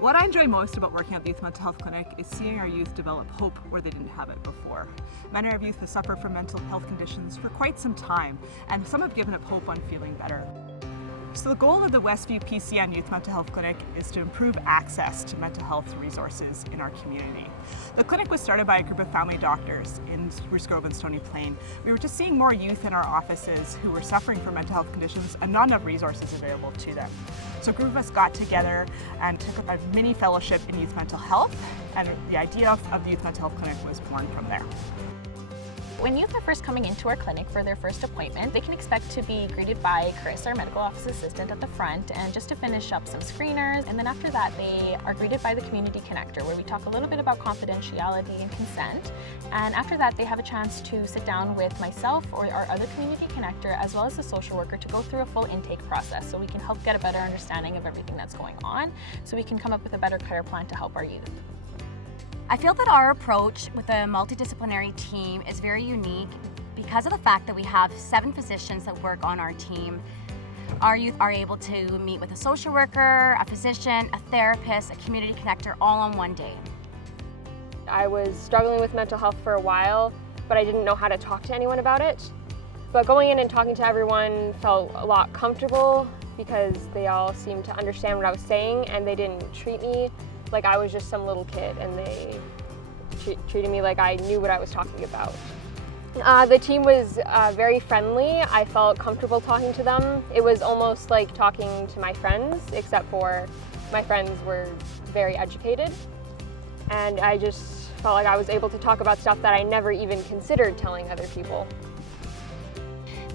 What I enjoy most about working at the Youth Mental Health Clinic is seeing our youth develop hope where they didn't have it before. Many of our youth have suffered from mental health conditions for quite some time, and some have given up hope on feeling better. So the goal of the WestView PCN Youth Mental Health Clinic is to improve access to mental health resources in our community. The clinic was started by a group of family doctors in Spruce Grove and Stony Plain. We were just seeing more youth in our offices who were suffering from mental health conditions and not enough resources available to them. So a group of us got together and took up a mini fellowship in youth mental health, and the idea of the Youth Mental Health Clinic was born from there. When youth are first coming into our clinic for their first appointment, they can expect to be greeted by Chris, our medical office assistant at the front, and just to finish up some screeners. And then after that, they are greeted by the Community Connector, where we talk a little bit about confidentiality and consent. And after that, they have a chance to sit down with myself or our other Community Connector, as well as the social worker, to go through a full intake process so we can help get a better understanding of everything that's going on, so we can come up with a better care plan to help our youth. I feel that our approach with a multidisciplinary team is very unique because of the fact that we have 7 physicians that work on our team. Our youth are able to meet with a social worker, a physician, a therapist, a community connector, all on one day. I was struggling with mental health for a while, but I didn't know how to talk to anyone about it. But going in and talking to everyone felt a lot comfortable because they all seemed to understand what I was saying, and they didn't treat me like I was just some little kid, and they treated me like I knew what I was talking about. The team was very friendly. I felt comfortable talking to them. It was almost like talking to my friends, except for my friends were very educated. And I just felt like I was able to talk about stuff that I never even considered telling other people.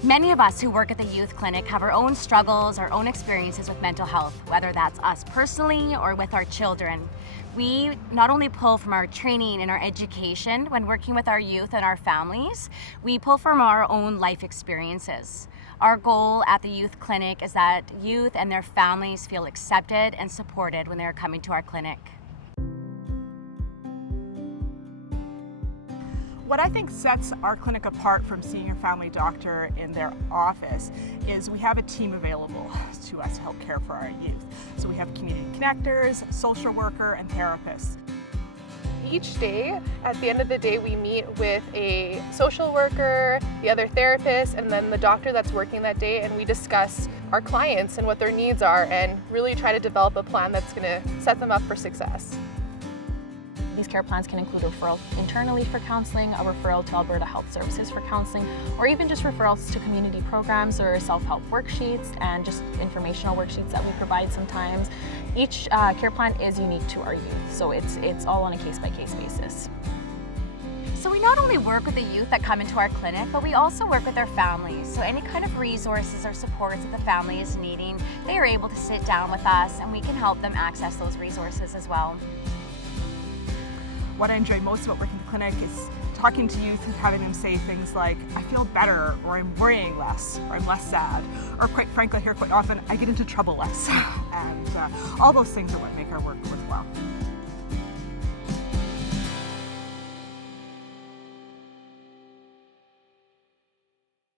Many of us who work at the youth clinic have our own struggles, our own experiences with mental health, whether that's us personally or with our children. We not only pull from our training and our education when working with our youth and our families, we pull from our own life experiences. Our goal at the youth clinic is that youth and their families feel accepted and supported when they're coming to our clinic. What I think sets our clinic apart from seeing a family doctor in their office is we have a team available to us to help care for our youth. So we have community connectors, social worker, and therapists. Each day, at the end of the day, we meet with a social worker, the other therapist, and then the doctor that's working that day, and we discuss our clients and what their needs are and really try to develop a plan that's going to set them up for success. These care plans can include a referral internally for counseling, a referral to Alberta Health Services for counseling, or even just referrals to community programs or self-help worksheets and just informational worksheets that we provide sometimes. Each care plan is unique to our youth, so it's all on a case-by-case basis. So we not only work with the youth that come into our clinic, but we also work with their families. So any kind of resources or supports that the family is needing, they are able to sit down with us and we can help them access those resources as well. What I enjoy most about working at the clinic is talking to youth and having them say things like, I feel better, or I'm worrying less, or I'm less sad, or quite frankly, here quite often, I get into trouble less. And all those things are what make our work worthwhile.